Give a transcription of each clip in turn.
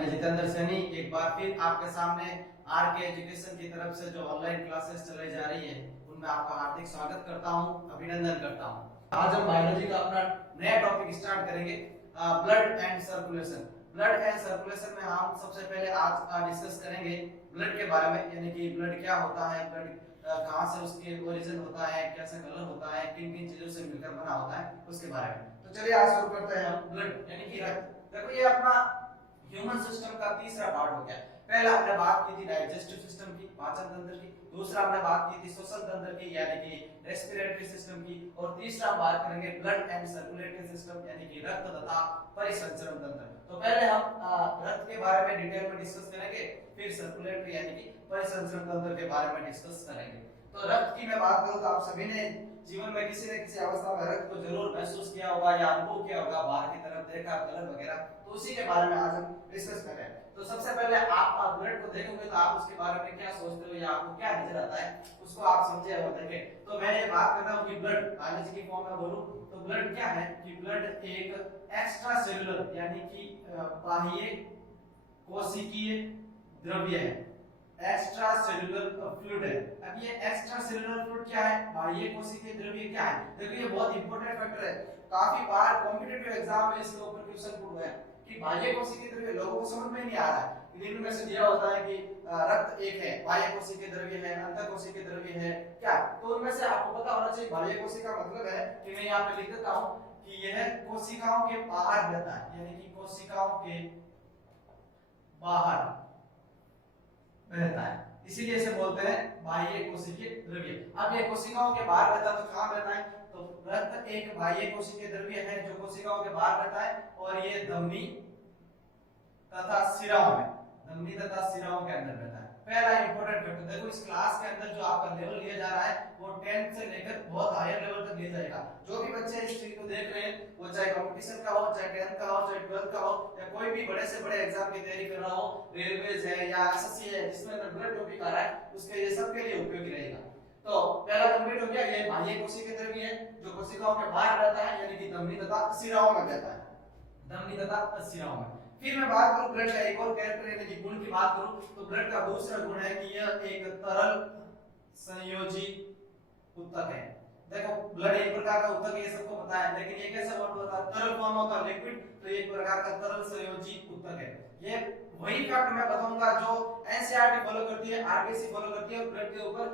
मैं जितेंद्र सैनी एक बार फिर आपके सामने आर के एजुकेशन की तरफ से जो ऑनलाइन क्लासेस चलाई जा रही है उनमें आपका हार्दिक स्वागत करता हूं, अभिनंदन करता हूं। आज हम बायोलॉजी का अपना नया टॉपिक स्टार्ट करेंगे, blood and circulation. Blood and circulation में हम सबसे पहले आज डिस्कस करेंगे ब्लड के बारे में, यानी कि ब्लड क्या होता है, ब्लड कहां से उसके ओरिजिन होता है, कैसा कलर होता है, किन किन चीजों से मिलकर बना होता है, उसके बारे में। तो चलिए आज शुरू करते हैं हम ब्लड यानी कि रक्त। देखो ये अपना ह्यूमन सिस्टम का तीसरा पार्ट हो गया। पहला हमने बात की थी डाइजेस्टिव सिस्टम की, पाचन तंत्र की, दूसरा हमने बात की थी श्वसन तंत्र की यानी कि रेस्पिरेटरी सिस्टम की, और तीसरा हम बात करेंगे ब्लड एंड सर्कुलेटरी सिस्टम यानी कि रक्त तथा परिसंचरण तंत्र। तो पहले हम रक्त के बारे में डिटेल में डिस्कस करेंगे, फिर सर्कुलेटरी यानी कि परिसंचरण तंत्र के बारे में डिस्कस करेंगे। तो रक्त की मैं बात करूं तो आप सभी ने जीवन में किसी न किसी अवस्था में रक्त को जरूर महसूस किया होगा या अनुभव किया होगा, बाहर की तरफ देखा, कलर वगैरह, तो उसी के बारे में आज हम डिस्कस कर रहे हैं। तो सबसे पहले आप ब्लड को देखोगे तो आप उसके बारे में क्या सोचते हो या आपको क्या नजर आता है उसको आप समझे और देखें। तो मैं ये बात कर रहा हूँ कि ब्लड बायोलॉजी की फॉर्म में बोलूं तो ब्लड क्या है कि ब्लड एक एक्स्ट्रा सेलुलर यानी कि बाह्य कोशिकीय द्रव्य है, एक्स्ट्रा सेलुलर फ्लूइड है। अब ये एक्स्ट्रा सेलुलर फ्लूइड क्या है, बाह्य कोशिकीय द्रव्य क्या है, देखो ये बहुत इंपॉर्टेंट फैक्टर है। काफी बार कॉम्पिटिटिव एग्जाम में इसके ऊपर क्वेश्चन पूछा हुआ है कि बाह्य कोशिकीय द्रव्य लोगों को समझ में नहीं आ रहा है। इनमें से दिया होता है कि रक्त एक है, बाह्य कोशिकीय द्रव्य है, अंतः कोशिकीय द्रव्य है क्या, तो उनमें से आपको पता होना चाहिए बाह्य कोशिका मतलब है कि मैं यहाँ पे लिख देता हूँ कि यह कोशिकाओं के बाहर रहता है, यानी कि कोशिकाओं के बाहर रहता है, इसीलिए इसे बोलते हैं बाह्य कोशिकीय द्रव्य। अब ये कोशिकाओं के बाहर रहता है तो कहां रहता है, तो रक्त एक बाह्य कोशिकीय द्रव्य है जो कोशिकाओं के बाहर रहता है और ये धमनी तथा शिराओं में, धमनी तथा शिराओं के अंदर रहता है। पहला इंपॉर्टेंट फैक्टर देखो, इस क्लास के अंदर जो आपका लेवल लिया जा रहा है वो 10th से लेकर बहुत हायर लेवल तक लिया जाएगा। जो भी बच्चे इस चीज को देख रहे हैं वो चाहे कंपटीशन का हो, चाहे 10th का हो, चाहे 12th का हो, या कोई भी बड़े से बड़े एग्जाम की तैयारी कर रहा हो, रेलवेज है या एसएससी है जिसमें ब्लड टॉपिक आ रहा है, उसके ये सब के लिए उपयोगी रहेगा। तो पहला कंप्लीट हो गया, ये बाह्य कोशिकीय द्रव्य है जो कोशिकाओं के बाहर रहता है यानी कि धमनी तथा शिराओं में रहता है, धमनी तथा शिराओं में। फिर मैं बात करूं ब्लड का एक और कैरेक्टर यानी कि गुण की बात करूं तो ब्लड का दूसरा गुण है कि यह एक तरल संयोजी उत्तक है। देखो ब्लड एक प्रकार का उत्तक है, ये सबको पता है, लेकिन ये कैसा वर्ड होता है, तरल फॉर्म होता है लिक्विड, तो ये एक प्रकार का तरल संयोजी उत्तक है। ये वही फैक्ट मैं बताऊंगा जो एनसीईआरटी फॉलो करती है, आरबीसी फॉलो करती है, और ब्लड के ऊपर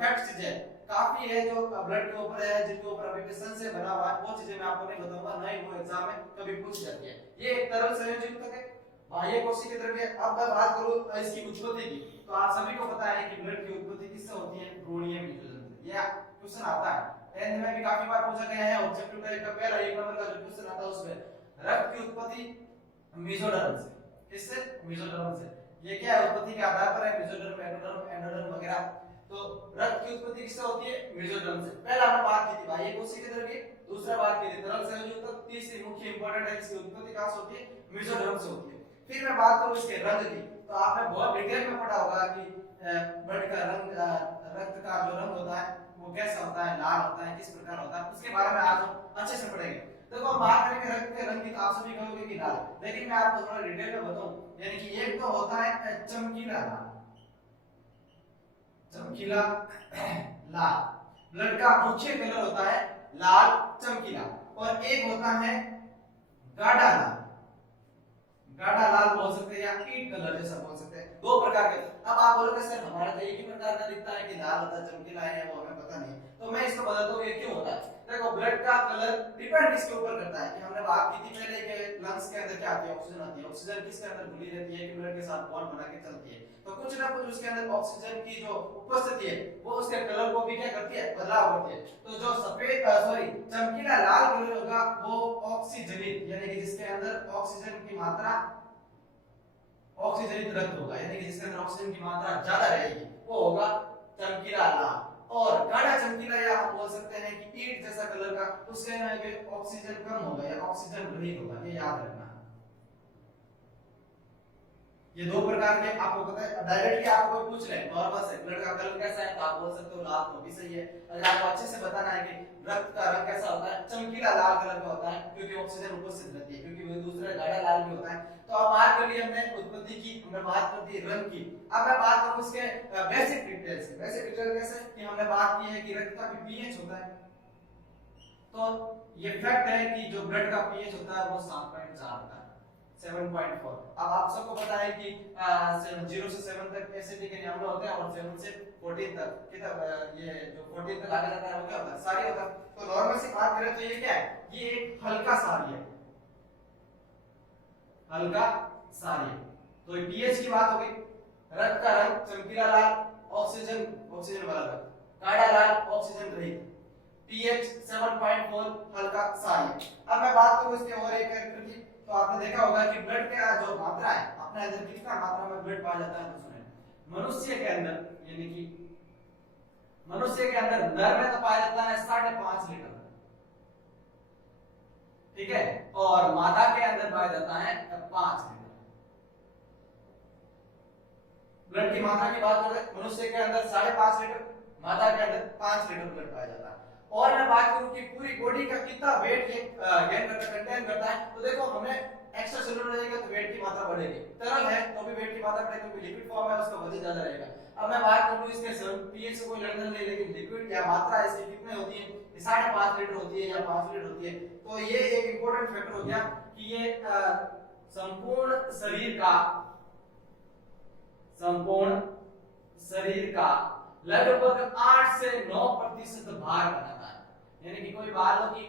फैक्ट चीजें काफी है जो ब्लड के ऊपर है, जिनके ऊपर अभी से बना हुआ है, वो चीजें मैं आपको नहीं बताऊंगा, नहीं वो एग्जाम में कभी पूछ जाती है। ये एक तरल संयोजी उत्तक है, बाह्य कोशिकीय द्रव्य। अब मैं बात करूं इसकी उत्पत्ति की, तो आप सभी को पता है कि ब्लड की उत्पत्ति किससे होती है, भ्रूणीय विभाजन से। यह क्वेश्चन आता है 10th में भी काफी बार पूछा गया है, ऑब्जेक्टिव टाइप का पहला एक नंबर का जो क्वेश्चन आता है उसमें रक्त की उत्पत्ति मेसोडर्म से, किससे, मेसोडर्म से। ये क्या है, उत्पत्ति के आधार पर है, मेसोडर्म, एंडोडर्म, एंडोडर्म वगैरह। तो रक्त की उत्पत्ति किससे होती है, मेसोडर्म से। पहला हमने बात की थी बाह्य कोशिकीय द्रव्य, दूसरा बात की थी तरल संयोजी उत्तक, तीसरी मुख्य इंपॉर्टेंट है इसकी उत्पत्ति कहां से होती है, मेसोडर्म से होती है। फिर मैं बात करूं इसके रंग की, तो आपने बहुत डिटेल में पढ़ा होगा कि ब्लड का रंग, रक्त का जो रंग होता है वो कैसा होता है, लाल होता है, किस प्रकार होता है, उसके बारे में आज हम अच्छे से पढ़ेंगे। देखो हम बात करेंगे रक्त के रंग की, तो आप सभी कहोगे कि लाल, लेकिन मैं आपको थोड़ा डिटेल में बताऊं, यानी कि एक तो होता है चमकीला लाल, चमकीला लाल, ब्लड का मुख्य कलर होता है लाल चमकीला, और एक होता है गाढ़ा लाल, गाढ़ा लाल बोल सकते हैं या ईट कलर जैसा बोल सकते हैं, दो प्रकार के। अब आप बोलोगे सर हमारा तो एक ही प्रकार का दिखता है कि लाल होता है, चमकीला है, वो हमें पता नहीं, तो मैं इसको बताता हूँ ये क्यों होता है। देखो ब्लड का कलर डिपेंड इसके ऊपर करता है कि हमने बात की थी पहले कि लंग्स के अंदर क्या आती है, ऑक्सीजन आती है, ऑक्सीजन किसके अंदर घुली रहती है कि ब्लड के साथ बॉन्ड बना के चलती है, तो कुछ ना कुछ उसके अंदर ऑक्सीजन की जो उपस्थिति है वो उसके कलर को भी क्या करती है, बदलाव करती है। तो जो सफेद चमकीला लाल कलर होगा वो ऑक्सीजनित यानी कि जिसके अंदर ऑक्सीजन की मात्रा, ऑक्सीजनित रक्त होगा, यानी कि जिसके अंदर ऑक्सीजन की मात्रा ज्यादा रहेगी वो होगा चमकीला लाल। और गाढ़ा चमकीला या हम बोल सकते हैं कि ईट जैसा कलर का, उसके अंदर ऑक्सीजन कम होगा या ऑक्सीजन रहित होगा, ये याद रखना। ये दो प्रकार के आपको पता है, डायरेक्टली आपको कोई पूछ ले नॉर्मल से ब्लड का कलर कैसा है तो आप बोल सकते हो लाल, तो भी सही है। अगर आपको अच्छे से बताना है कि रक्त का रंग कैसा होता है, चमकीला लाल कलर का होता है क्योंकि ऑक्सीजन उपस्थित रहती है, क्योंकि वो दूसरा गाढ़ा लाल भी होता है, तो तो अब बात कर ली हमने उत्पत्ति की, हमने बात कर दी रक्त की। अब मैं बात करूं इसके बेसिक डिटेल्स। बेसिक डिटेल कैसे कि हमने बात की है कि रक्त का पीएच होता है, तो ये फैक्ट है कि जो ब्लड का पीएच होता है वो 7.4 होता है, 7.4। अब आप सबको पता है कि 0 से 7 तक एसिडिक यानी अम्ल होते हैं, और 7 से 14 तक कितना ये जो 14 तक आगे जाता है वो क्या होता है, क्षारीय होता है। तो नॉर्मल सी बात करें तो ये क्या है, ये एक हल्का क्षारीय है, हल्का क्षारीय। तो पीएच की बात हो गई। रक्त का रंग चमकीला लाल, ऑक्सीजन वाला रक्त, गाढ़ा लाल ऑक्सीजन रहित, पीएच 7.4 हल्का क्षारीय। अब मैं बात करूं इसके और एक कैरेक्टर की, तो आपने देखा होगा कि ब्लड का जो मात्रा है अपने अंदर कितना मात्रा में ब्लड पाया जाता है। तो सुने, मनुष्य के अंदर यानी कि मनुष्य के अंदर नर में तो पाया जाता है 5.5 लीटर, ठीक है, और मादा के अंदर पाया जाता है 5 लीटर। ब्लड की मात्रा की बात करें, मनुष्य के अंदर 5.5 लीटर, मादा के अंदर 5 लीटर ब्लड पाया जाता है। और मैं बात करूं कि पूरी बॉडी का कितना वेट ये गेन करता है, कंटेन करता है, तो देखो हमें एक्स्ट्रा सेलुलर रहेगा तो वेट की मात्रा बढ़ेगी, तरल है तो भी वेट की मात्रा बढ़ेगी क्योंकि लिक्विड फॉर्म है उसका वजन ज्यादा रहेगा। अब मैं बात करूं इसके पीएच से कोई लेना नहीं, लेकिन लिक्विड या मात्रा इसकी कितनी होती है, 5.5 लीटर होती है या 5 लीटर होती है। तो ये एक इंपॉर्टेंट फैक्टर हो गया कि ये संपूर्ण शरीर का लगभग 8 से 9% भार बनाता है। यानी कि कोई मान लो कि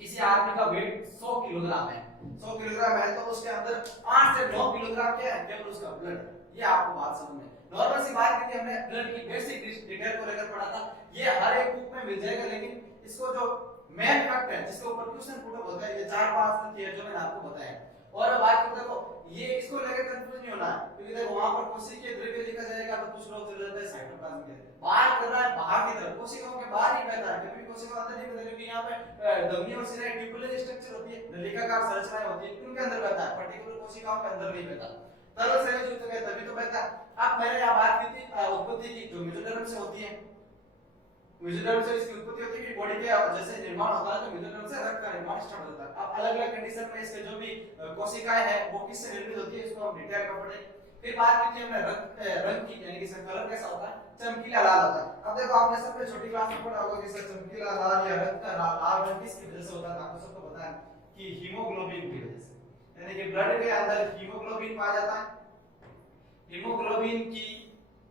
किसी आदमी का वेट 100 किलोग्राम है, 100 किलोग्राम है, तो उसके अंदर 8 से 9 किलोग्राम क्या है, केवल उसका ब्लड। ये आपको बात समझ में, नॉर्मल सी बात की हमने ब्लड की बेसिक डिटेल को लेकर पढ़ा था, ये हर एक बुक में मिल जाएगा, लेकिन इसको जो मेन फैक्ट है जिसके ऊपर क्वेश्चन पुट होता है, ये 4-5 थियरी जो मैंने आपको बताया। और बात करते देखो ये इसको लेकर कंफ्यूज नहीं होना, क्योंकि देखो वहां पर कोशिकीय द्रव्य लिखा जाएगा तो कुछ लोग चले जाते हैं साइटोप्लाज्म के बाहर कर रहा है, बाहर की तरफ कोशिकाओं के बाहर ही बहता है, कभी कोशिका अंदर नहीं बहता, क्योंकि यहाँ पे धमनी और सिरा ट्यूबुलर स्ट्रक्चर होती है, नलिकाकार संरचनाएं होती है, उनके अंदर बहता है, पर्टिकुलर कोशिकाओं के अंदर नहीं बहता, तरल से युक्त है तभी तो बहता है। अब मैंने यहाँ बात की थी उत्पत्ति की, जो मेसोडर्म से होती है, मेसोडर्म से इसकी उत्पत्ति होती है कि बॉडी के जैसे निर्माण होता है तो मेसोडर्म से रक्त का निर्माण स्टार्ट होता है। अब अलग-अलग कंडीशन में इसके जो भी कोशिकाएं हैं वो किससे निर्मित होती है, इसको हम डिटेल में पढ़ेंगे। फिर बात की थी हमने रंग की, यानी कि इसका कलर कैसा होता है, चमकीला लाल होता है। अब देखो आपने सबसे छोटी क्लास में पढ़ा होगा कि इसका चमकीला लाल या रक्त का लाल रंग किसकी वजह से होता है, आपको सबको पता है कि हीमोग्लोबिन की वजह से, यानी कि ब्लड के अंदर हीमोग्लोबिन पाया जाता है। हीमोग्लोबिन की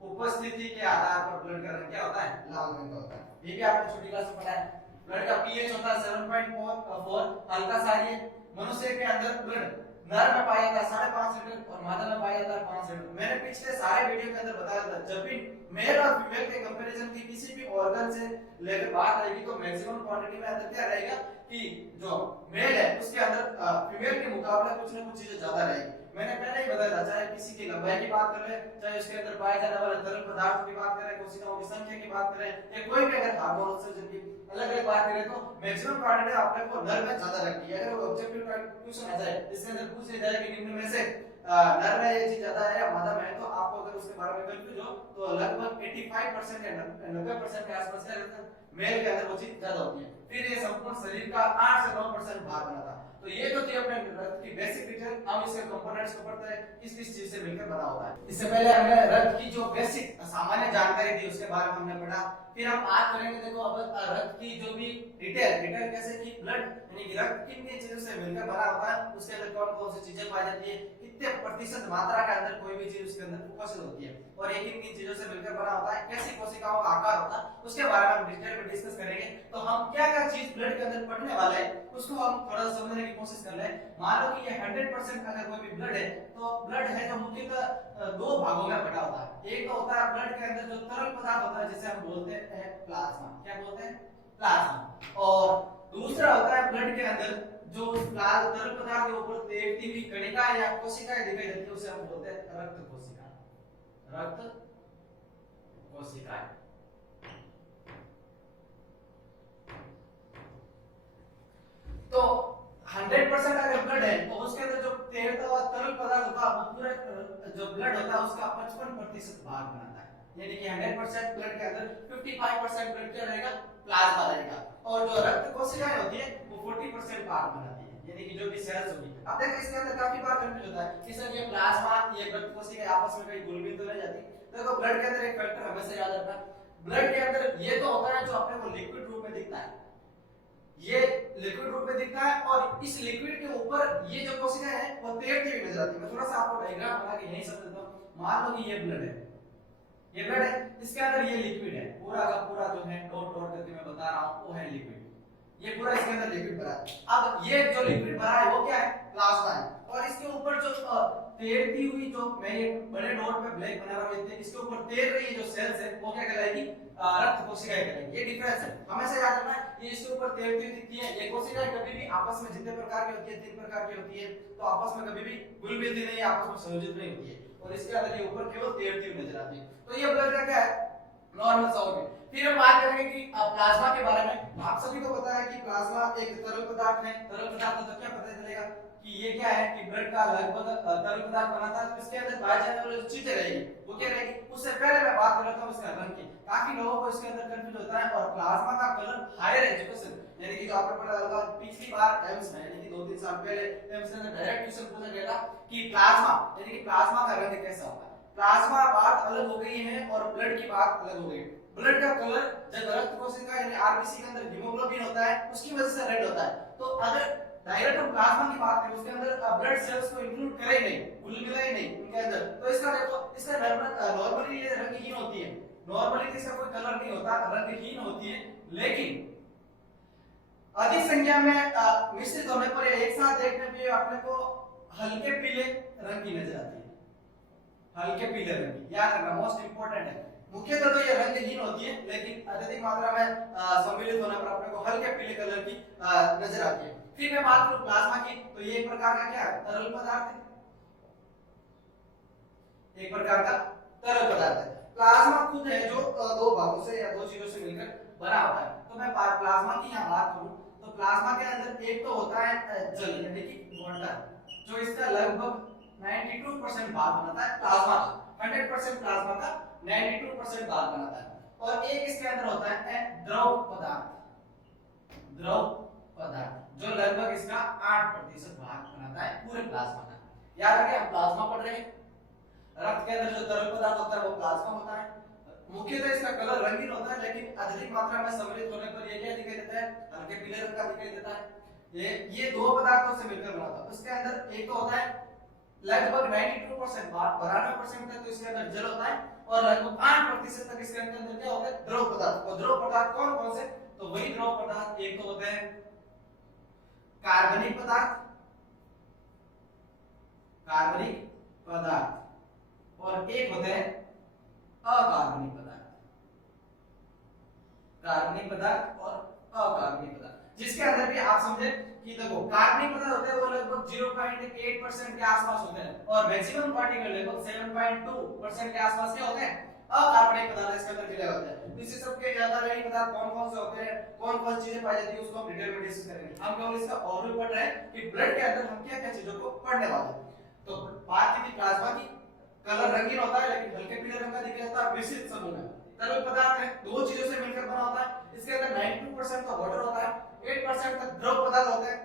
उपस्थिति के आधार पर ब्लड का रंग क्या होता है, लाल रंग का होता है। ये भी आपने छोटी क्लास में पढ़ा है। ब्लड का पीएच होता है 7.4 हल्का क्षारीय। मनुष्य के अंदर ब्लड नर में पाया जाता है 5.5 लीटर और मादा में पाया जाता है 5 लीटर। मैंने पिछले सारे वीडियो के अंदर बताया था, जब भी मेल और फीमेल के कंपैरिजन की किसी भी ऑर्गन से लेकर बात रहेगी तो मैक्सिमम क्वांटिटी में अंदर क्या रहेगा कि जो मेल है उसके अंदर फीमेल के मुकाबले कुछ ना कुछ चीजें ज्यादा रहेगी। मैंने पहले ही बताया था, चाहे किसी की लंबाई की बात करें, चाहे उसके अंदर पाए जाने वाले तरल पदार्थों की बात करें, कोशिकाओं की संख्या की बात करें, या कोई भी अगर हार्मोन उत्सर्जन की अलग-अलग बात करें तो मैक्सिमम क्वांटिटी आपने को नर में ज्यादा लगती है। अगर ऑब्जेक्टिव क्वेश्चन आ जाए इसके अंदर पूछ लिया जाए कि निम्न में से नर में ये चीज ज्यादा है या मादा में है, तो आपको अगर उसके बारे में कंफ्यूज हो तो लगभग 85% या 90% के आसपास क्या मेल के अंदर वो चीज ज्यादा होती है। फिर ये संपूर्ण शरीर का 8 से 9% भाग बनाता है। तो ये जो थी अपने रक्त की बेसिक डिटेल, हम इसके कंपोनेंट्स को पढ़ते हैं किस किस चीज से मिलकर बना होता है। इससे पहले हमने रक्त की जो बेसिक सामान्य जानकारी थी उसके बारे में हमने पढ़ा। फिर हम बात करेंगे देखो अब रक्त की जो भी डिटेल कैसे कि ब्लड यानी कि रक्त किन किन चीजों से मिलकर बना होता है, उसके अंदर कौन कौन सी चीजें पाई जाती है, कितने प्रतिशत मात्रा के अंदर कोई भी चीज उसके अंदर उपस्थित होती है, और ये किन किन चीजों से मिलकर बना होता है, कैसी कोशिकाओं का आकार होता है, उसके बारे में हम डिटेल में डिस्कस करेंगे। तो हम क्या क्या चीज ब्लड के अंदर पढ़ने वाले हैं उसको हम थोड़ा समझने की कोशिश कर ले। मान लो कि ये 100% अगर कोई भी ब्लड है, तो ब्लड है जो मुख्यतः दो भागों में बटा होता है। एक तो होता है ब्लड के अंदर जो तरल पदार्थ होता है जिसे हम बोलते हैं प्लाज्मा, क्या बोलते हैं, प्लाज्मा, और दूसरा होता है ब्लड के अंदर जो तरल पदार्थ के ऊपर तैरती हुई कणिका या कोशिकाएं दिखाई देती है उसे हम बोलते हैं रक्त कोशिका, रक्त कोशिकाएं। तो 100% अगर ब्लड है तो उसके अंदर जो तैरता हुआ तरल पदार्थ होता है वो पूरा जो ब्लड होता है उसका 55% भाग बनाता है। यानी कि 100% ब्लड के अंदर 55% ब्लड क्या रहेगा, प्लाज्मा रहेगा, और जो रक्त कोशिकाएं होती है वो 40% भाग बनाती है, यानी कि जो भी सेल्स होगी। अब देखो इसके अंदर काफी बार कंफ्यूज होता है कि सर ये प्लाज्मा ये रक्त कोशिकाएं आपस में कहीं घुल-मिल तो नहीं जाती। देखो ब्लड के अंदर एक फैक्टर हमेशा याद रखना, ब्लड के अंदर ये तो होता है जो अपने को लिक्विड रूप में दिखता है, ये लिक्विड रूप में दिखता है और इस लिक्विड के ऊपर ये जो कोशिकाएं हैं वो तैरती हुई नजर आती है। मैं थोड़ा सा आपको डायग्राम बना के यही समझ देता हूं। मान लो कि ये ब्लड है, ये ब्लड है, इसके अंदर ये लिक्विड है, पूरा का पूरा जो है डॉट डॉट करके मैं बता रहा हूं वो है लिक्विड, ये पूरा इसके अंदर लिक्विड भरा है। अब ये जो लिक्विड भरा है वो क्या है, प्लाज्मा है, और इसके ऊपर जो तैरती हुई जो मैं ये बड़े डॉट पे ब्लैक बना रहा हूं, इसके ऊपर तैर रही जो सेल्स है वो क्या कहलाएगी, रक्त कोशिकाएं कहलाएगी। ये डिफरेंस है, हमेशा याद रखना है। ये इसके ऊपर तैरती हुई दिखती है, ये कोशिकाएं कभी भी आपस में जितने प्रकार की होती है, 3 प्रकार की होती है, तो आपस में कभी भी घुल-मिलती नहीं है, आपस में संयोजित नहीं होती है, और इसके अंदर ये ऊपर केवल तैरती हुई नजर आती है। तो ये ब्लड का क्या है, नॉर्मल सा हो गया। फिर हम बात करेंगे कि प्लाज्मा के बारे में। आप सभी को पता है कि प्लाज्मा एक तरल पदार्थ है। तरल पदार्थ तो क्या पता चलेगा कि ये क्या है कि ब्लड का लगभग तरल पदार्थ बनाता है, तो इसके अंदर पाई जाने वाली चीजें रहेगी वो क्या रहेगी। उससे पहले मैं बात कर लेता हूं इसका रंग की। काफी लोगों को इसके अंदर कंफ्यूज होता है, और प्लाज्मा का कलर हायर एजुकेशन यानी कि जो आपने पढ़ा होगा पिछली बार एम्स में यानी कि 2-3 साल पहले एम्स में डायरेक्ट क्वेश्चन पूछा गया था कि प्लाज्मा यानी कि प्लाज्मा का रंग कैसा होगा। प्लाज्मा बात अलग हो गई है और ब्लड की बात अलग हो गई है। ब्लड का कलर जब रक्त कोशिका यानी आरबीसी के अंदर हीमोग्लोबिन होता है उसकी वजह से रेड होता है। तो अगर डायरेक्ट हम प्लाज्मा की बात करें उसके अंदर ब्लड सेल्स को इंक्लूड करे ही नहीं, घुल मिला ही नहीं उनके अंदर, तो इसका देखो इसका नॉर्मली ये रंगहीन होती है, नॉर्मली इसका कोई कलर नहीं होता, रंगहीन होती है, लेकिन अधिक संख्या में मिश्रित होने पर या एक साथ देखने पे अपने को हल्के पीले रंग की नजर आती है, हल्के पीले रंग की। याद रखना, मोस्ट इंपोर्टेंट है। मुख्यतः तो ये रंगहीन होती है, लेकिन अत्यधिक मात्रा में सम्मिलित होने पर अपने को हल्के पीले कलर की नजर आती है। फिर मैं बात करूं प्लाज्मा की, तो ये एक प्रकार का क्या है, तरल पदार्थ है, एक प्रकार का तरल पदार्थ है। प्लाज्मा खुद है जो दो भागों से या दो चीजों से मिलकर बना होता है। तो मैं प्लाज्मा की यहां बात करूं तो प्लाज्मा के अंदर एक तो होता है जल यानी कि वाटर, जो इसका लगभग 92% भाग बनाता है प्लाज्मा का, 100% प्लाज्मा का 92% भाग बनाता है, और एक इसके अंदर होता है द्रव पदार्थ, द्रव पदार्थ जो लगभग इसका 8% भाग बनाता है पूरे प्लाज्मा का। याद रखें हम प्लाज्मा पढ़ रहे हैं, रक्त के अंदर जो तरल पदार्थ होता है वो प्लाज्मा होता है। मुख्यतः इसका कलर रंगीन होता है, लेकिन अत्यधिक मात्रा में सम्मिलित होने पर ये क्या दिखाई देता है, हल्के पीले रंग का दिखाई देता है। ये दो पदार्थों से मिलकर बना था। उसके अंदर एक तो होता है लगभग 92% भाग, 92% तक तो इसके अंदर जल होता है, और लगभग 8% तक इसके अंदर क्या होता है, द्रव पदार्थ। और द्रव पदार्थ कौन कौन से, तो वही द्रव पदार्थ एक तो होते हैं कार्बनिक पदार्थ, कार्बनिक पदार्थ, और एक होते हैं अकार्बनिक पदार्थ, कार्बनिक पदार्थ और अकार्बनिक पदार्थ। जिसके अंदर भी आप समझे कि देखो कार्बनिक पदार्थ होते हैं वो लगभग 0.8% के आसपास होते हैं, और मैक्सिमम पार्टिकल लगभग 7.2% के आसपास के होते हैं। अकार्बनिक पदार्थ इसके अंदर मिले होते हैं। इसी सबके अकार्बनिक पदार्थ कौन कौन से होते हैं, कौन कौन चीजें पाई जाती है, उसको हम डिटेल में डिस्कस करेंगे। हम केवल इसका ओवरव्यू पढ़ रहे हैं कि ब्लड के अंदर हम क्या क्या चीजों को पढ़ने वाले हैं। तो बात की थी प्लाज्मा की, कलर रंगीन होता है लेकिन हल्के पीले रंग का दिखाई देता है, मिश्रित समूह है, तरल पदार्थ है, दो चीजों से मिलकर बना होता है। इसके अंदर 92% का वाटर होता है, 8% तक द्रव पदार्थ होते हैं।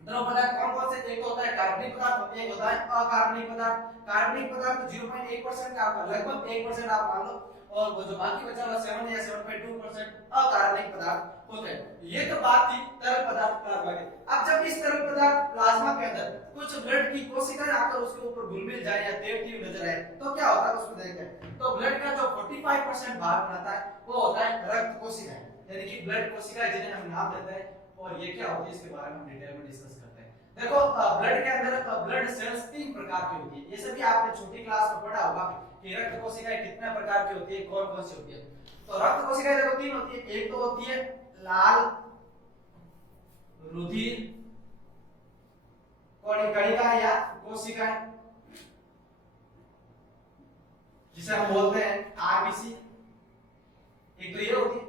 द्रव पदार्थ कौन कौन से, एक होता है कार्बनिक पदार्थ, एक होता है अकार्बनिक पदार्थ। कार्बनिक पदार्थ 0.8% का आपका लगभग 1% आप मान लो, और वो जो बाकी बचा हुआ 7 या 7.2% अकार्बनिक पदार्थ होते हैं। ये तो बात थी तरल पदार्थ प्लाज्मा की। अब जब इस तरल पदार्थ प्लाज्मा के अंदर कुछ ब्लड की कोशिकाएं आकर उसके ऊपर घुल-मिल जाए या तैरती हुई नजर आए तो क्या होता है उसमें देखते हैं। तो ब्लड का जो 45% भाग बनाता है वो होता है रक्त कोशिकाएं, यानी कि ब्लड कोशिकाएं जिन्हें हम नाम देते हैं, और ये क्या होती है इसके बारे में हम डिटेल में डिस्कस करते हैं। देखो ब्लड के अंदर ब्लड सेल्स 3 प्रकार की होती है। ये सभी आपने छोटी क्लास में पढ़ा होगा कि रक्त कोशिकाएं कितने प्रकार की होती है, कौन कौन सी होती है। तो रक्त कोशिकाएं देखो 3 होती है। एक तो होती है लाल रुधिर कणिका या कोशिकाएं, जिसे हम बोलते हैं आरबीसी, एक तो ये होती है।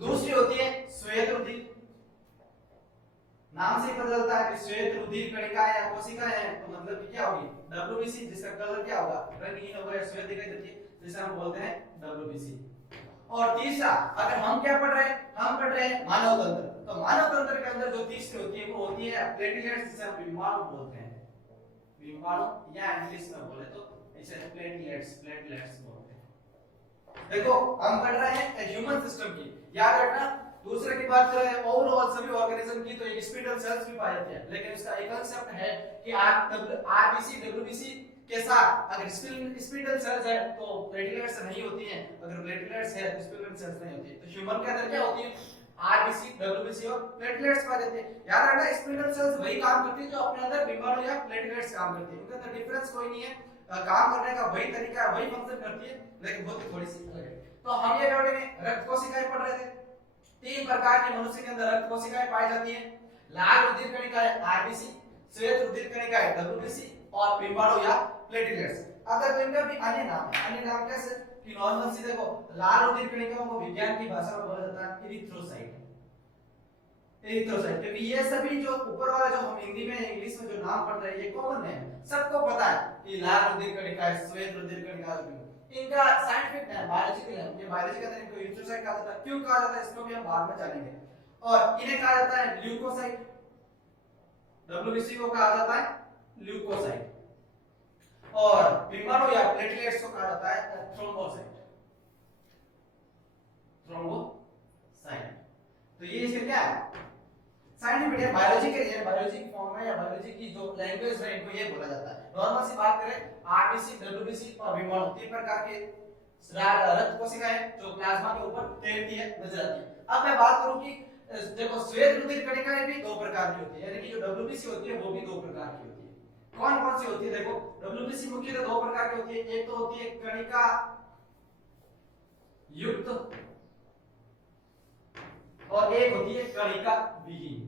दूसरी होती है श्वेत रुधिर, नाम से पता चलता है कि श्वेत रुधिर कणिका या कोशिका है, तो मतलब कि क्या होगी डब्ल्यूबीसी, जिसका कलर क्या होगा, रंगहीन होगा या श्वेत दिखाई देती है, जिसे हम बोलते हैं डब्ल्यूबीसी। और तीसरा, अगर हम क्या पढ़ रहे हैं, हम पढ़ रहे हैं मानव तंत्र, तो मानव तंत्र के अंदर जो तीसरी होती है वो होती है प्लेटलेट्स, जिसे हम बीमाणु बोलते हैं। बीमाणु या इंग्लिश में बोले तो इसे प्लेटलेट्स बोलते हैं। देखो हम पढ़ रहे हैं ह्यूमन सिस्टम की, याद रखना दूसरे की बात करें ओवरऑल सभी ऑर्गेनिज्म की तो एक स्पिंडल सेल्स भी पाए जाते हैं, लेकिन इसका एक कंसेप्ट है कि आरबीसी डब्ल्यूबीसी के साथ अगर स्पिंडल सेल्स है तो प्लेटलेट्स नहीं होती हैं, अगर प्लेटलेट्स है तो स्पिंडल सेल्स नहीं होती है। तो ह्यूमन के अंदर क्या होती है, आरबीसी डब्ल्यूबीसी और प्लेटलेट्स पाए जाते हैं। याद रखना स्पिंडल सेल्स वही काम करती है जो अपने अंदर बीमाणु या प्लेटलेट्स काम करती है, उनके अंदर डिफरेंस कोई नहीं है, काम करने का वही तरीका है, वही फंक्शन करती है, लेकिन बहुत थोड़ी सी अलग है। तो हम ये वीडियो में रक्त कोशिकाएं पढ़ रहे थे। तीन प्रकार की मनुष्य के अंदर रक्त कोशिकाएं पाई जाती हैं, लाल रुधिर कणिकाएं आरबीसी, श्वेत रुधिर कणिकाएं डब्ल्यूबीसी और बीमाणु या प्लेटलेट्स। अब तक इनका भी अन्य नाम है, अन्य नाम कैसे कि नॉर्मल सी देखो लाल रुधिर कणिकाओं को विज्ञान की भाषा में बोला जाता है इरिथ्रोसाइट, क्योंकि ये सभी जो ऊपर वाला जो हम हिंदी में इंग्लिश में जो नाम पढ़ रहे हैं ये कॉमन है, सबको पता है कि लाल रुधिर कणिका है, श्वेत रुधिर कणिका है, इनका साइंटिफिक नेम बायोलॉजिकल नेम, ये बायोलॉजी का नेम को इरिथ्रोसाइट कहा जाता है। क्यों कहा जाता है इसको भी हम बाद में जानेंगे। और इन्हें कहा जाता है ल्यूकोसाइट, डब्ल्यूबीसी को कहा जाता है ल्यूकोसाइट, और बीमाणु या प्लेटलेट्स को कहा जाता है थ्रोम्बोसाइट। तो ये इसका क्या है साइंटिफिक नेम, बायोलॉजी के लिए बायोलॉजी की फॉर्म में या बायोलॉजी की जो लैंग्वेज है इनको ये बोला जाता है। नॉर्मल सी बात करें आरबीसी डब्ल्यूबीसी और बीमाणु तीन प्रकार के रक्त कोशिकाएं जो प्लाज्मा के ऊपर तैरती है नजर आती है। अब मैं बात करूं कि देखो श्वेत रुधिर कणिकाएं भी दो प्रकार की होती है, यानी कि जो डब्ल्यूबीसी होती है वो भी दो प्रकार की होती है। कौन कौन सी होती है, देखो डब्ल्यूबीसी मुख्यतः दो प्रकार की होती है, एक तो होती है कणिका युक्त और एक होती है कणिका विहीन।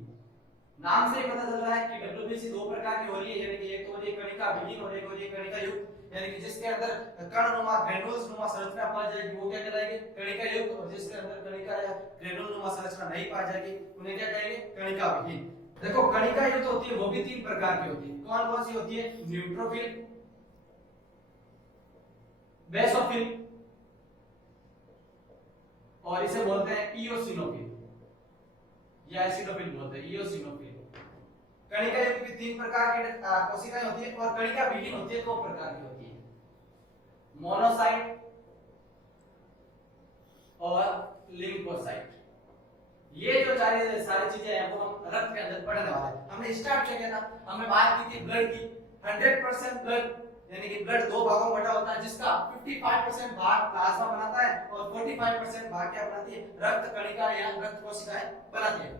नाम से ही पता चल रहा है कि डब्ल्यूबीसी दो प्रकार की हो रही है, यानी कि एक तो होती है कणिका विहीन और एक होती है कणिका युक्त, यानी कि जिसके अंदर कणनुमा ग्रेनुल्स नुमा संरचना पाई जाएगी वो क्या कहलाएगी कणिका युक्त, और जिसके अंदर कणिका या ग्रेनुल नुमा संरचना नहीं पाई जाएगी उन्हें क्या कहेंगे कणिका विहीन। देखो कणिका युक्त होती है वो भी तीन प्रकार की होती है, कौन कौन सी होती है, न्यूट्रोफिल, बेसोफिल और इसे बोलते हैं इओसिनोफिल या एसिडोफिल बोलते हैं इओसिनोफिल। कणिका युक्त भी तीन प्रकार की कोशिकाएं होती है और कणिका विहीन होती है दो प्रकार की होती है, मोनोसाइट और लिम्फोसाइट। ये जो सारी चीजें हैं वो हम रक्त के अंदर पढ़ने वाले हैं। हमने स्टार्ट किया था, हमने बात की थी ब्लड की, 100% ब्लड यानी कि ब्लड दो भागों में बटा होता है, जिसका 55% भाग प्लाज्मा बनाता है और 45% भाग क्या बनाती है रक्त कणिका या रक्त कोशिकाएं बनाती है।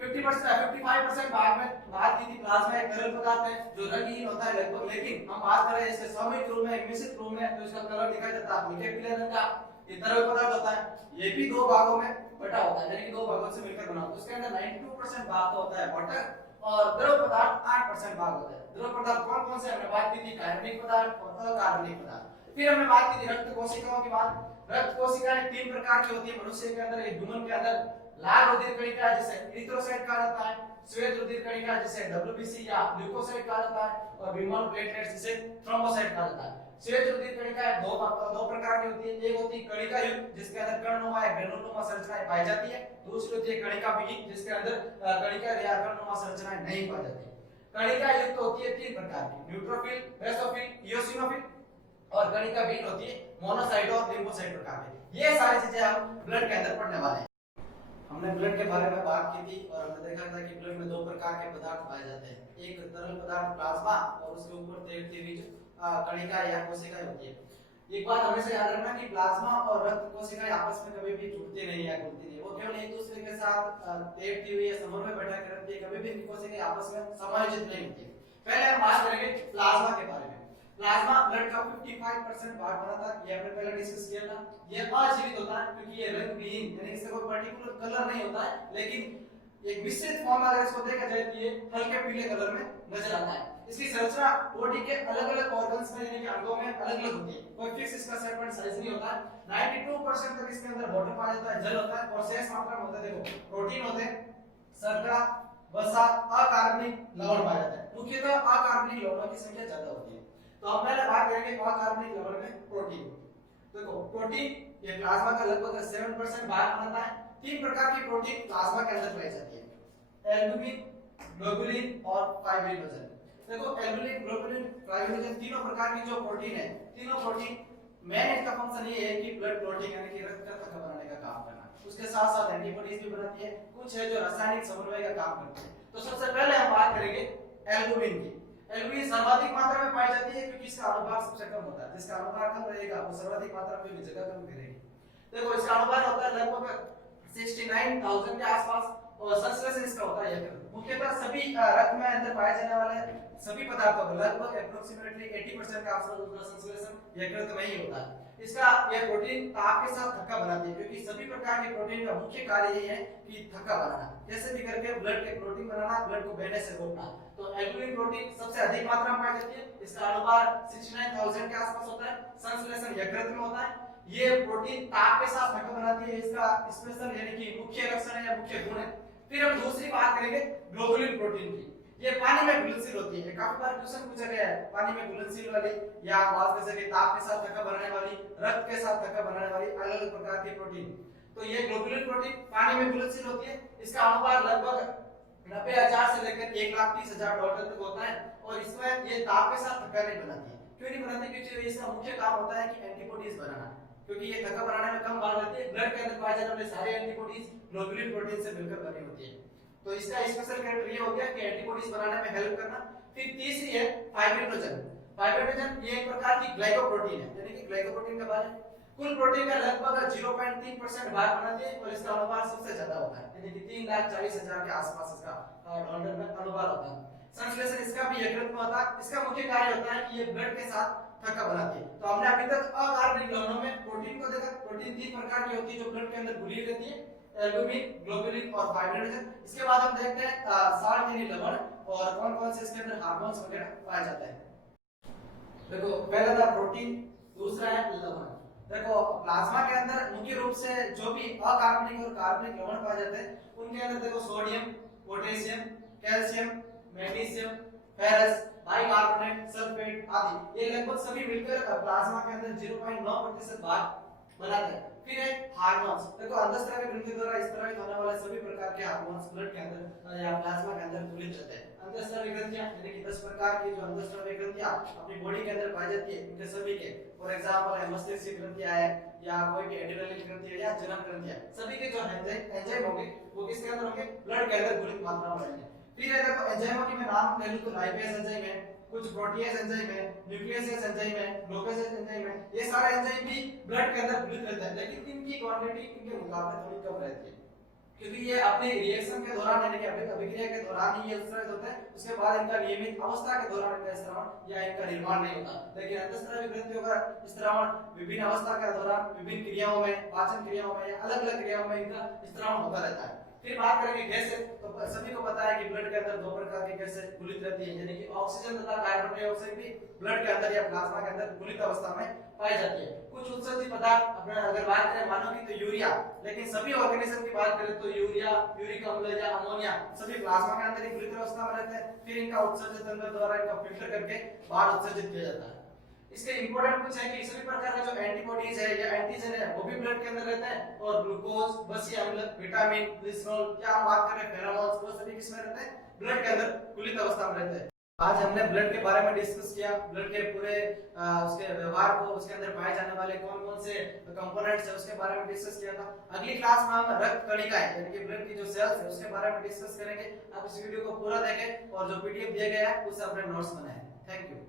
55% भाग में बात की थी प्लाज्मा एक तरल पदार्थ है जो रंगहीन होता है लगभग, लेकिन हम बात कर रहे हैं इसके स्वाभाविक रूप में एक मिश्रित रूप में तो इसका कलर दिखाई देता है नीले पीले रंग का, ये तरल पदार्थ होता है, ये भी दो भागों में बटा होता है यानी कि दो भागों से मिलकर बना होता है। उसके अंदर 92% भाग होता है वाटर और द्रव पदार्थ 8% भाग होता है। द्रव पदार्थ कौन कौन से हमने बात की थी, कार्बनिक पदार्थ और अकार्बनिक पदार्थ। फिर हमने बात की थी रक्त कोशिकाओं की बात। रक्त कोशिकाएं तीन प्रकार की होती है मनुष्य के अंदर, एक ह्यूमन के अंदर लाल रुधिर कणिका जिसे इरिथ्रोसाइट कहा जाता है, श्वेत रुधिर कणिका जिसे डब्ल्यूबीसी या ल्यूकोसाइट कहा जाता है और बीमाणु प्लेटलेट्स जिसे थ्रोम्बोसाइट कहा जाता है। श्वेत रुधिर कणिका दो प्रकार की होती है, एक होती है कणिका युक्त जिसके अंदर कणनुमा या ग्रेनुलनुमा संरचनाएं पाई जाती है, दूसरी होती है कणिका विहीन जिसके अंदर कणिका या कणनुमा संरचनाएं नहीं पाई जाती। कणिका युक्त होती है तीन प्रकार की, न्यूट्रोफिल, बेसोफिल, इओसिनोफिल, और कणिका विहीन होती है मोनोसाइट और लिम्फोसाइट प्रकार की। ये सारी चीजें हम ब्लड के अंदर पढ़ने वाले हैं। हमने ब्लड के बारे में बात की थी और हमने देखा था कि ब्लड में दो प्रकार के पदार्थ पाए जाते हैं, एक तरल पदार्थ प्लाज्मा और उसके ऊपर तैरती हुई जो कणिका या कोशिकाएं होती है। एक बात हमेशा याद रखना कि प्लाज्मा और रक्त कोशिकाएं आपस में कभी भी जुड़ती नहीं या घुलती नहीं, वो केवल एक दूसरे के साथ तैरती हुई या समन्वय बैठा कर रखती है, कभी भी इनकी कोशिकाएं आपस में समायोजित नहीं होती। पहले हम बात करेंगे प्लाज्मा के बारे में। प्लाज्मा ब्लड का 55% भाग बनाता है, ये हमने पहले डिस्कस किया था। ये अजीवित होता है क्योंकि ये रंग विहीन यानी इसका कोई पर्टिकुलर कलर नहीं होता है, लेकिन एक मिश्रित फॉर्म में अगर इसको देखा जाए तो ये हल्के पीले कलर में नजर आता है। इसकी संरचना बॉडी के अलग-अलग ऑर्गन्स में यानी कि अंगों में अलग-अलग होती है, कोई फिक्स इसका सेट पॉइंट साइज नहीं होता है। 92% तक इसके अंदर वाटर पाया जाता है, जल होता है और शेष मात्रा में होता है देखो प्रोटीन होते हैं, शर्करा, वसा, अकार्बनिक लवण पाया जाता है। मुख्यतः अकार्बनिक लवणों की संख्या ज्यादा होती है। तो हम पहले बात करेंगे अकार्बनिक लवण में प्रोटीन। देखो प्रोटीन ये प्लाज्मा का लगभग 7% भाग बनाता है। तीन प्रकार की प्रोटीन प्लाज्मा के अंदर पाई जाती है, एल्बुमिन, ग्लोबुलिन और फाइब्रिनोजन। देखो एल्बुमिन, ग्लोबुलिन, फाइब्रिनोजन तीनों प्रकार की जो प्रोटीन है, तीनों प्रोटीन मेन इसका फंक्शन ये है कि ब्लड क्लॉटिंग यानी कि रक्त का थक्का बनाने का काम करना। उसके साथ साथ एंटीबॉडीज भी बनाती है, कुछ है जो रासायनिक समन्वय का काम करती है। तो सबसे पहले हम बात करेंगे एल्बुमिन की। एल्बुमिन सर्वाधिक मात्रा में पाई जाती है क्योंकि इसका अनुपात सबसे कम होता है। जिसका अनुपात कम रहेगा वो सर्वाधिक मात्रा में भी जगह कम करेगी। देखो इसका अनुपात होता है लगभग 69,000 के आसपास और संश्लेषण इसका होता है यकृत। मुख्यतः सभी रक्त में अंदर पाए जाने वाले सभी पदार्थों का लगभग अप्रोक्सीमेटली 80% का आसपास उसका संश्लेषण यकृत में ही होता है। इसका यह प्रोटीन ताप के साथ थक्का बनाती है क्योंकि सभी प्रकार के प्रोटीन का मुख्य कार्य यही है कि थक्का बनाना, कैसे भी करके ब्लड के प्रोटीन बनाना, ब्लड को बहने से रोकना। तो एल्बुमिन प्रोटीन सबसे अधिक मात्रा में पाई जाती है। इसका अनुपात 69,000 के आसपास होता है, संश्लेषण यकृत में होता है। ये प्रोटीन ताप के साथ थक्का बनाती है, इसका स्पेशल यानी कि मुख्य लक्षण है या मुख्य गुण है। फिर हम दूसरी बात करेंगे ग्लोबुलिन प्रोटीन की। ये पानी में घुलनशील होती है। काफी बार क्वेश्चन पूछा गया है पानी में घुलनशील वाली या बात कर सकते ताप के साथ थक्का बनाने वाली, रक्त के साथ थक्का बनाने वाली अलग अलग प्रकार की प्रोटीन। तो ये ग्लोबुलिन प्रोटीन पानी में घुलनशील होती है। इसका अनुपात लगभग 90,000 से लेकर 1,30,000 डॉलर तक होता है और इसमें ये ताप के साथ थक्का नहीं बनाती है। क्यों नहीं बनाती? क्योंकि इसका मुख्य काम होता है कि एंटीबॉडीज बनाना, क्योंकि ये थक्का बनाने में कम भाग लेती है। ब्लड के अंदर पाए जाने वाले सारे एंटीबॉडीज ग्लोबुलिन प्रोटीन से मिलकर बनी होती है। तो इसका स्पेशल कैरेक्टर ये हो गया कि एंटीबॉडीज बनाने में हेल्प करना। फिर तीसरी है फाइब्रिनोजन। फाइब्रिनोजन ये एक प्रकार की ग्लाइकोप्रोटीन है, यानी कि ग्लाइकोप्रोटीन का भाग है। कुल प्रोटीन का लगभग 0.3% भाग बनाती है और इसका अनुपात सबसे ज्यादा होता है, यानी कि 3,40,000 के आसपास इसका डॉलर में अनुपात होता है। संश्लेषण इसका भी यकृत में होता है। इसका मुख्य कार्य होता है कि ये ब्लड के साथ थक्का बनाती है। तो हमने अभी तक अकार्बनिक लवणों में प्रोटीन को देखा। प्रोटीन 3 प्रकार की होती है जो ब्लड के अंदर घुली रहती है, एल्बुमिन, ग्लोबुलिन और फाइब्रिनोजन। इसके बाद हम देखते हैं साल्ट यानी लवण और कौन-कौन से इसके अंदर हार्मोन्स वगैरह पाए जाते हैं। देखो पहला था प्रोटीन, दूसरा है लवण। देखो प्लाज्मा के अंदर मुख्य रूप से जो भी अकार्बनिक और कार्बनिक लवण पाए जाते हैं उनके अंदर देखो sodium, potassium, calcium, magnesium, ferrous, bicarbonate, sulphate आदि ये लगभग सभी मिलकर प्लाज्मा के अंदर 0.9% भाग बनाते हैं। फिर है हार्मोन्स। देखो अंतःस्रावी ग्रंथि द्वारा स्रावित होने वाले सभी प्रकार के हार्मोन्स ब्लड के अंदर या प्लाज्मा के अंदर घुलित रहते हैं। अंतःस्रावी ग्रंथियां यानी कि 10 प्रकार की जो अंतःस्रावी ग्रंथियां अपनी बॉडी के अंदर पाई जाती है, उनके सभी के फॉर एग्जांपल है मस्तिष्क ग्रंथियां है या कोई भी एड्रेनलिन ग्रंथि है या जनन ग्रंथियां, सभी के जो एंजाइम होंगे वो किसके अंदर होंगे? ब्लड के अंदर घुलित मात्रा में रहेंगे। फिर है देखो एंजाइमों की मैं नाम ले लूं तो लाइपेज एंजाइम है, कुछ प्रोटीएज एंजाइम है, न्यूक्लियस एंजाइम है, ग्लूकोज एंजाइम है। ये सारे एंजाइम भी ब्लड के अंदर घुलित रहते हैं, लेकिन इनकी क्वांटिटी इनके मुकाबले थोड़ी कम रहती है क्योंकि ये अपने रिएक्शन के दौरान यानी कि अभिक्रिया के दौरान ही ये उत्सर्जित होते हैं। उसके बाद इनका नियमित अवस्था के दौरान इनका स्रावण या इनका निर्माण नहीं होता। लेकिन अंतःस्रावी ग्रंथियों का स्रावण विभिन्न अवस्था के दौरान विभिन्न क्रियाओं में, पाचन क्रियाओं में या अलग-अलग क्रियाओं में इनका स्रावण होता रहता है। फिर बात करेंगे गैसें। तो सभी को पता है कि ब्लड के अंदर 2 प्रकार की गैसें घुलित रहती है, यानी कि ऑक्सीजन तथा कार्बन डाइऑक्साइड भी ब्लड के अंदर या प्लाज्मा के अंदर घुलित अवस्था में पाई जाती है। कुछ उत्सर्जित पदार्थ अपने अगर बात करें मानव की तो यूरिया, लेकिन सभी ऑर्गेनिज्म की बात करें तो यूरिया, यूरिक अम्ल या अमोनिया सभी प्लाज्मा के अंदर ही घुलित अवस्था में रहते हैं। फिर इनका उत्सर्जित तंत्र द्वारा इनका फिल्टर करके बाहर उत्सर्जित किया जाता है। इसके इंपॉर्टेंट कुछ है कि सभी प्रकार का जो एंटीबॉडीज है या एंटीजन है वो भी ब्लड के अंदर रहते हैं और ग्लूकोज, बसीय अम्ल, विटामिन, ग्लिसरॉल या हम बात करें फेरोमोन्स वो सभी किसमें रहते हैं? ब्लड के अंदर घुलित अवस्था में रहते हैं। आज हमने ब्लड के बारे में डिस्कस किया, ब्लड के पूरे उसके व्यवहार को, उसके अंदर पाए जाने वाले कौन-कौन से कंपोनेंट्स है उसके बारे में डिस्कस किया था। अगली क्लास में हम रक्त कणिकाएं यानी कि ब्लड की जो सेल्स है उसके बारे में डिस्कस करेंगे। आप इस वीडियो को पूरा देखें और जो पीडीएफ दिया गया है उससे अपने नोट्स बनाएं। Thank you.